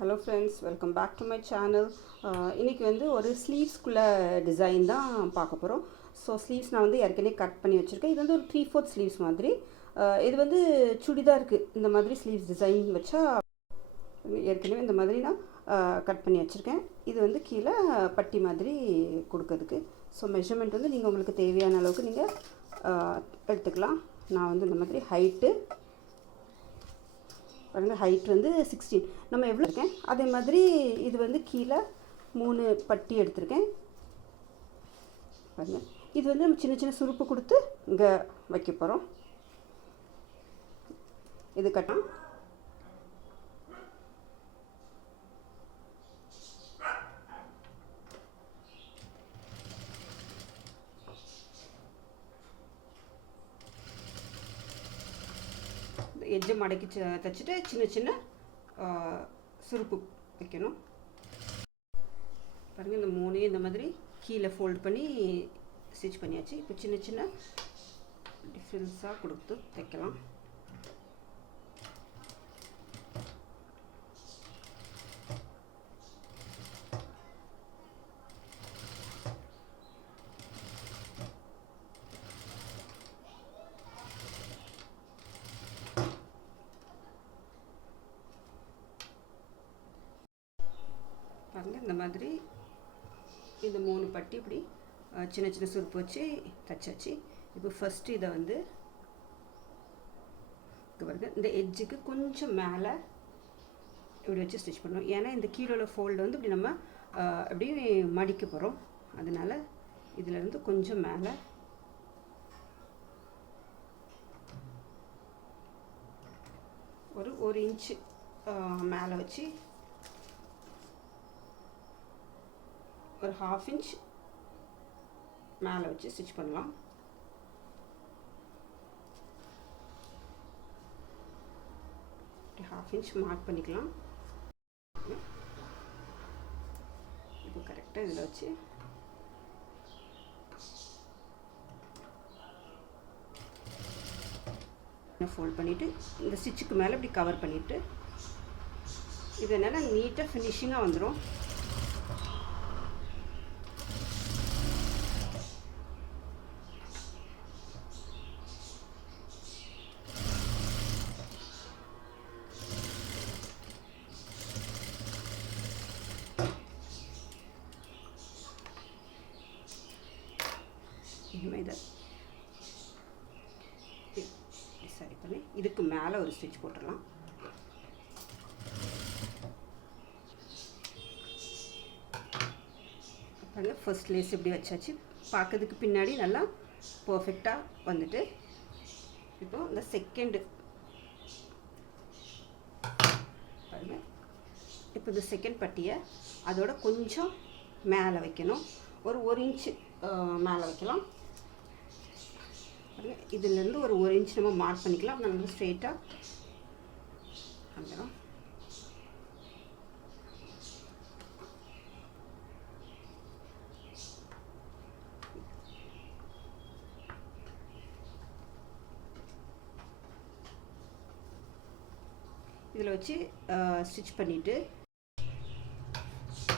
Hello friends, welcome back to my channel. இன்றைக்கி வந்து ஒரு ஸ்லீவ்ஸ்குள்ளே டிசைன் தான் பார்க்க போகிறோம். ஸோ ஸ்லீவ்ஸ் நான் வந்து ஏற்கனவே கட் பண்ணி வச்சுருக்கேன். இது வந்து ஒரு 3/4 ஸ்லீவ்ஸ் மாதிரி. இது வந்து சுடிதாருக்கு இந்த மாதிரி ஸ்லீவ்ஸ் டிசைன் வச்சா ஏற்கனவே இந்த மாதிரி நான் கட் பண்ணி வச்சுருக்கேன். இது வந்து கீழே பட்டி மாதிரி கொடுக்கறதுக்கு. ஸோ மெஷர்மெண்ட் வந்து நீங்கள் உங்களுக்கு தேவையான அளவுக்கு நீங்கள் எடுத்துக்கலாம். நான் வந்து இந்த மாதிரி ஹைட்டு பாருங்கள், ஹைட் வந்து 16 நம்ம எவ்வளோ இருக்கேன் அதே மாதிரி இது வந்து கீழே 3 பட்டி எடுத்திருக்கேன். பாருங்கள், இது வந்து நம்ம சின்ன சின்ன சுருப்பு கொடுத்து இங்கே வைக்க போகிறோம். இது கட்டணும். எட்ஜை மடக்கி தைச்சிட்டு சின்ன சின்ன சுருப்பு வைக்கணும். பாருங்கள், இந்த 3 இந்த மாதிரி கீழே ஃபோல்ட் பண்ணி ஸ்டிச் பண்ணியாச்சு. இப்போ சின்ன சின்ன டிஃப்ரென்ஸாக கொடுத்து தைக்கலாம். பாருங்கள், இந்த மாதிரி இந்த 3 பட்டி இப்படி சின்ன சின்ன சுருப்பு வச்சு தைச்சாச்சு. இப்போ ஃபஸ்ட்டு இதை வந்து பாருங்கள், இந்த எட்ஜுக்கு கொஞ்சம் மேலே இப்படி வச்சு ஸ்டிச் பண்ணணும். ஏன்னா இந்த கீழே ஃபோல்டு வந்து இப்படி நம்ம அப்படியே மடிக்க போகிறோம். அதனால் இதிலேருந்து கொஞ்சம் மேலே ஒரு இன்ச்சு மேலே வச்சு ஒரு 1/2 இன்ச் மேலே வச்சு ஸ்டிச் பண்ணலாம். ஒரு 1/2 இன்ச் மார்க் பண்ணிக்கலாம். இப்போ கரெக்டாக இதில் வச்சு ஃபோல்ட் பண்ணிவிட்டு இந்த ஸ்டிச்சுக்கு மேலே இப்படி கவர் பண்ணிவிட்டு இது என்னென்னா நீட்டாக ஃபினிஷிங்காக வந்துடும். இதை சரி பண்ணி இதுக்கு மேலே ஒரு ஸ்டிச் போட்டுடலாம். பாருங்க, ஃபர்ஸ்ட் லேஸ் இப்படி வச்சாச்சு. பார்க்கறதுக்கு பின்னாடி நல்லா பர்ஃபெக்டாக வந்துட்டு இப்போ இந்த செகண்டு பாருங்கள், இப்போ இந்த செகண்ட் பட்டியை அதோட கொஞ்சம் மேலே வைக்கணும். ஒரு இன்ச்சு மேலே வைக்கலாம். இதுலேருந்து ஒரு இன்ச் நம்ம மார்க் பண்ணிக்கலாம். நம்ம ஸ்ட்ரெயிட்டாக வந்துடும். இதில் வச்சு ஸ்டிச் பண்ணிவிட்டு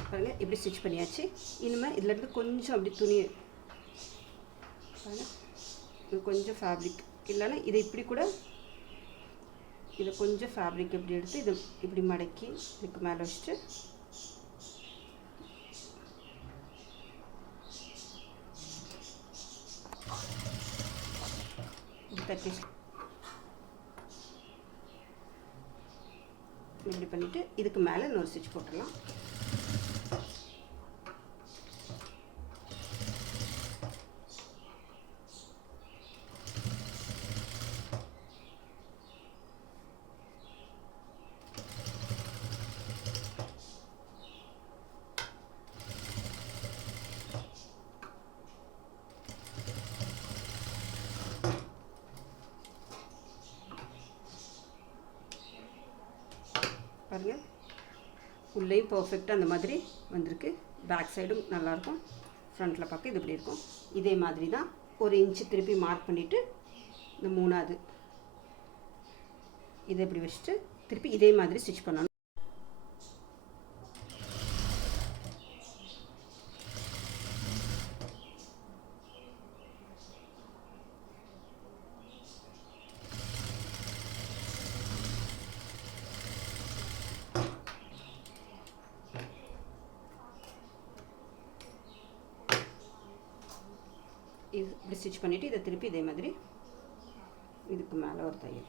பாருங்கள், இப்படி ஸ்டிச் பண்ணியாச்சு. இனிமேல் இதுலேருந்து கொஞ்சம் அப்படி துணி பாருங்கள், இது கொஞ்சம் ஃபேப்ரிக் இல்லைன்னா இதை இப்படி கூட இதை கொஞ்சம் ஃபேப்ரிக் இப்படி எடுத்து இது இப்படி மடக்கி இதுக்கு மேலே வச்சுட்டு தட்டி இப்படி பண்ணிவிட்டு இதுக்கு மேலே இன்னொரு ஸ்டிச் போட்டுடலாம். பாருங்கள், உள்ளேயும் பர்ஃபெக்டாக அந்த மாதிரி வந்திருக்கு. பேக் சைடும் நல்லாயிருக்கும். ஃப்ரண்ட்டில் பார்க்க இது இப்படி இருக்கும். இதே மாதிரி தான் ஒரு இன்ச்சு திருப்பி மார்க் பண்ணிவிட்டு இந்த 3வது இதை இப்படி வச்சுட்டு திருப்பி இதே மாதிரி ஸ்டிச் பண்ணணும். இப்படி ஸ்டிச் பண்ணிவிட்டு இதை திருப்பி இதே மாதிரி இதுக்கு மேலே ஒரு தையல்.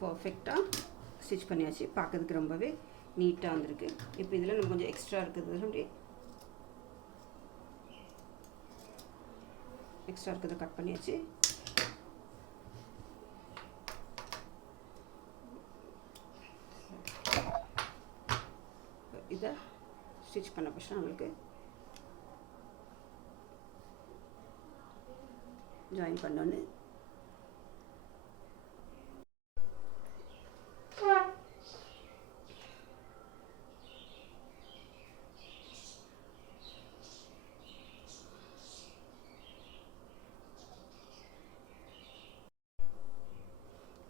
பர்ஃபெக்டாக ஸ்டிச் பண்ணியாச்சு. பார்க்கறதுக்கு ரொம்பவே நீட்டாக வந்திருக்கு. இப்போ இதில் நம்ம கொஞ்சம் எக்ஸ்ட்ரா இருக்குது, அப்படி எக்ஸ்ட்ரா இருக்கிறத கட் பண்ணியாச்சு. இதை ஸ்டிச் பண்ண பட்சம் நம்மளுக்கு ஜாயின் பண்ணோன்னு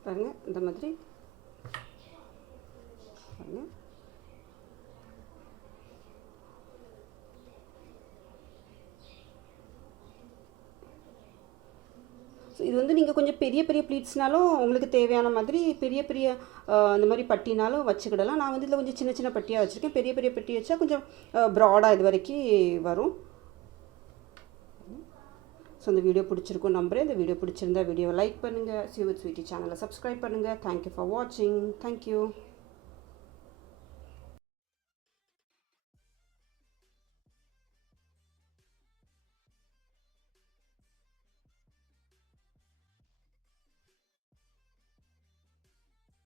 பாருங்கள். இந்த மாதிரி பாருங்கள். ஸோ இது வந்து நீங்கள் கொஞ்சம் பெரிய பெரிய ப்ளீட்ஸ்னாலும் உங்களுக்கு தேவையான மாதிரி பெரிய பெரிய இந்த மாதிரி பட்டினாலும் வச்சுக்கிடலாம். நான் வந்து இதில் கொஞ்சம் சின்ன சின்ன பட்டியாக வச்சுருக்கேன். பெரிய பெரிய பட்டி வச்சா கொஞ்சம் ப்ராடாக இது வரைக்கும் வரும். ஸோ இந்த வீடியோ பிடிச்சிருக்கும் நம்புறேன். இந்த வீடியோ பிடிச்சிருந்தா வீடியோவை லைக் பண்ணுங்கள். சியூ வித் ஸ்வீட்டி சேனலை சப்ஸ்கிரைப் பண்ணுங்கள். தேங்க்யூ ஃபார் வாட்சிங். தேங்க்யூ.